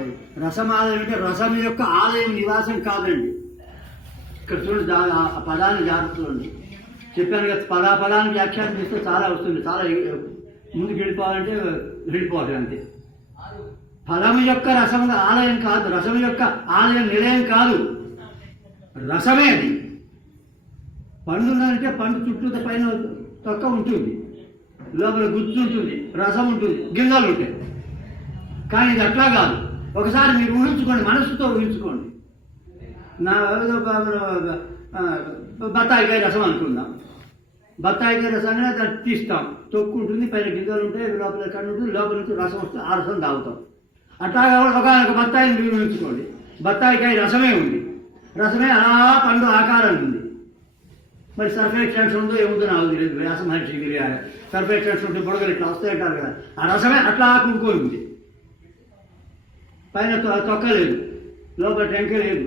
రసమాలయం. రసమాలయం అంటే రసం యొక్క ఆలయం నివాసం కాదండి. ఇక్కడ చూడండి, ఆ పదాన్ని జాగ్రత్తలోండి చెప్పాను కదా, పదాన్ని వ్యాఖ్యానం చేస్తే చాలా వస్తుంది. చాలా ముందుకు వెళ్ళిపోవాలంటే వెళ్ళిపోవాలి అంతే. ఫలము యొక్క రసం ఆలయం కాదు, రసం యొక్క ఆలయం నిలయం కాదు, రసమే అది. పండు అంటే పండు చుట్టూ పైన తొక్క ఉంటుంది, లోపల గుజ్జు ఉంటుంది, రసం ఉంటుంది, గింజలు ఉంటాయి. కానీ ఇది అట్లా కాదు. ఒకసారి మీరు ఊహించుకోండి, మనస్సుతో ఊహించుకోండి. బత్తాయికాయ రసం అనుకుందాం. బత్తాయికాయ రసాన్ని దాన్ని తీస్తాం, తొక్కు ఉంటుంది, పైన గింజలు ఉంటాయి, లోపల కన్ను ఉంటుంది, లోపల నుంచి రసం వస్తుంది, ఆ రసం తాగుతాం. అట్లాగా ఒక బత్తాయిని మీరు ఊహించుకోండి. బత్తాయికాయ రసమే ఉంది, రసమే అలా పండు ఆకారం ఉంది. మరి సర్ఫెక్టెంట్స్ ఉందో ఏముందో నాకు తెలియదు, వ్యాస మహర్షి తెలియాలి. సర్ఫెక్టెంట్స్ ఉంటే బుడగలు ఇట్లా వస్తాయి అంటారు కదా, ఆ రసమే అట్లా కూడుకొని ఉంది. పైన తొక్క లేదు, లోపల టెంక లేదు,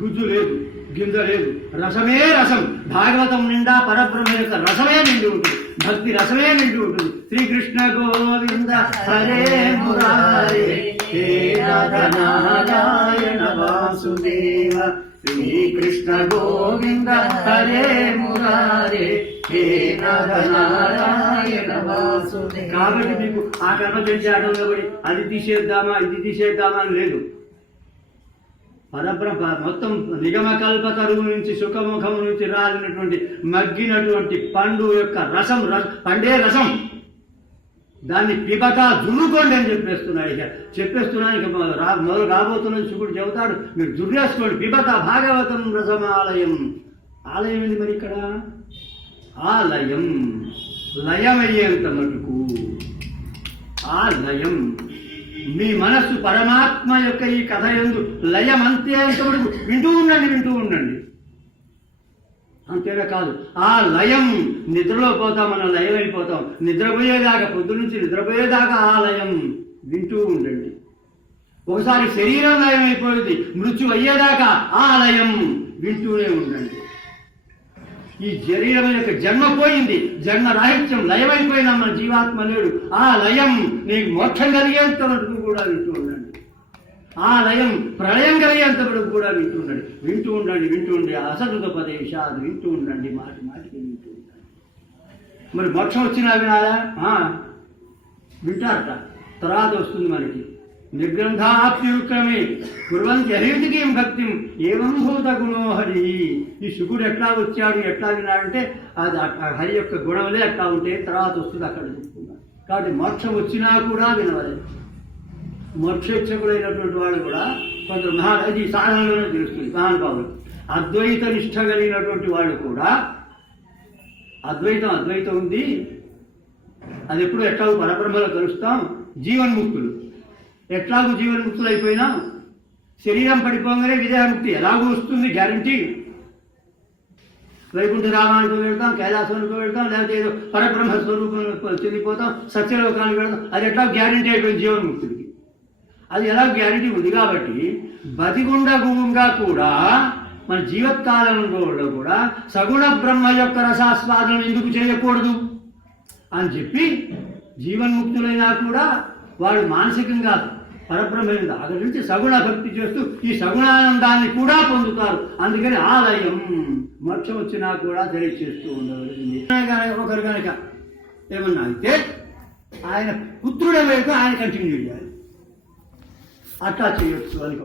గుజ్జు లేదు, గింజ లేదు, రసమే రసం. భాగవతం నిండా పరబ్రహ్మ యొక్క రసమే నిండి ఉంటుంది, భక్తి రసమే నిండి ఉంటుంది. శ్రీకృష్ణ గోవింద హరే మురారే హే నారాయణ వాసుదేవ. శ్రీకృష్ణ గోవింద హరే మురారే హే నారాయణ వాసుదేవ. కాబట్టి మీకు ఆ కర్మ చెంచాటంలో పడి అది తీసేద్దామా ఇది తీసేద్దామా అని లేదు. పరబ్రహ్మ మొత్తం నిగమకల్పతరువు నుంచి సుఖముఖము నుంచి రాలినటువంటి మగ్గినటువంటి పండు యొక్క రసం, పండే రసం, దాన్ని పిబక జుర్రుకోండి అని చెప్పేస్తున్నాడు. ఇక మొదలు రాబోతున్నది శుకుడు చెబుతాడు, మీరు జుర్రేసుకోండి. పిబక భాగవతం రసమాలయం. ఆలయం ఏంది మరి ఇక్కడ? ఆలయం లయమయ్యేంత మటుకు ఆ లయం మీ మనస్సు పరమాత్మ యొక్క ఈ కథ యందు లయం అంతేంతవరకు వింటూ ఉండండి. అంతేనా కాదు, ఆ లయం నిద్రలో పోతాం, మనం లయం అయిపోతాం. నిద్రపోయేదాకా, పొద్దు నుంచి నిద్రపోయేదాకా ఆ లయం వింటూ ఉండండి. ఒకసారి శరీరం లయం అయిపోయింది, మృత్యు అయ్యేదాకా ఆ లయం వింటూనే ఉండండి. ఈ శరీరం యొక్క జన్మ పోయింది, జన్మ రాహిత్యం లయమైపోయినా మన జీవాత్మ లేడు. ఆ లయం నీకు మోక్షం కలిగేంత వరకు కూడా వింటూ ఉండండి. ఆ లయం ప్రళయం కలిగేంత వరకు కూడా వింటూ ఉండండి. అసదుపదేశాలు వింటూ ఉండండి, మాటికి వింటూ ఉండండి. మరి మోక్షం వచ్చినా వినాలా? వింటారట. తర్వాత వస్తుంది మనకి నిర్గ్రంథాప్యుక్రమే కుర్వంతి హరితికీం భక్తిం ఏవం భూత గుణోహరి. ఈ శుకుడు ఎట్లా వచ్చాడు, ఎట్లా విన్నాడంటే అది హరి యొక్క గుణములే ఎట్లా ఉంటే తర్వాత వస్తుంది అక్కడ చెప్పుకున్నాడు. కాబట్టి మోక్షం వచ్చినా కూడా వినవాలి. మోక్షేచ్ఛకులైనటువంటి వాళ్ళు కూడా కొందరు అది సాధనలోనే తెలుస్తుంది. మహానుభావులు అద్వైత నిష్ఠ కలిగినటువంటి వాళ్ళు కూడా అద్వైతం ఉంది, అది ఎప్పుడు ఎట్లాగో పరబ్రహ్మలో కలుస్తాం. జీవన్ముక్తులు ఎట్లాగూ జీవన్ముక్తులు అయిపోయినా శరీరం పడిపోగానే విదేహముక్తి ఎలాగూ వస్తుంది, గ్యారంటీ. వైకుంఠ రామానికి వెళ్తాం, కైలాసానికి వెళ్తాం, లేకపోతే ఏదో పరబ్రహ్మ స్వరూపం చెందిపోతాం, సత్యలోకానికి వెళ్తాం. అది ఎట్లా గ్యారంటీ అయిపోయింది జీవన్ముక్తుడికి. అది ఎలా గ్యారంటీ ఉంది. కాబట్టి బతిగుండగుంగా కూడా మన జీవత్కాలంలో కూడా సగుణ బ్రహ్మ యొక్క రసాస్వాదనం ఎందుకు చేయకూడదు అని చెప్పి జీవన్ముక్తులైనా కూడా వాడు మానసికంగా పరబ్రహ్మ ఆదరించి సగుణ భక్తి చేస్తూ ఈ సగుణానందాన్ని కూడా పొందుతారు. అందుకని ఆలయం మోక్షం వచ్చినా కూడా తెలియచేస్తూ ఉండవలసింది. ఒకరు కనుక ఏమన్నా అయితే ఆయన పుత్రుడే వైపు ఆయన కంటిన్యూ చేయాలి, అట్లా చేయొచ్చు అని.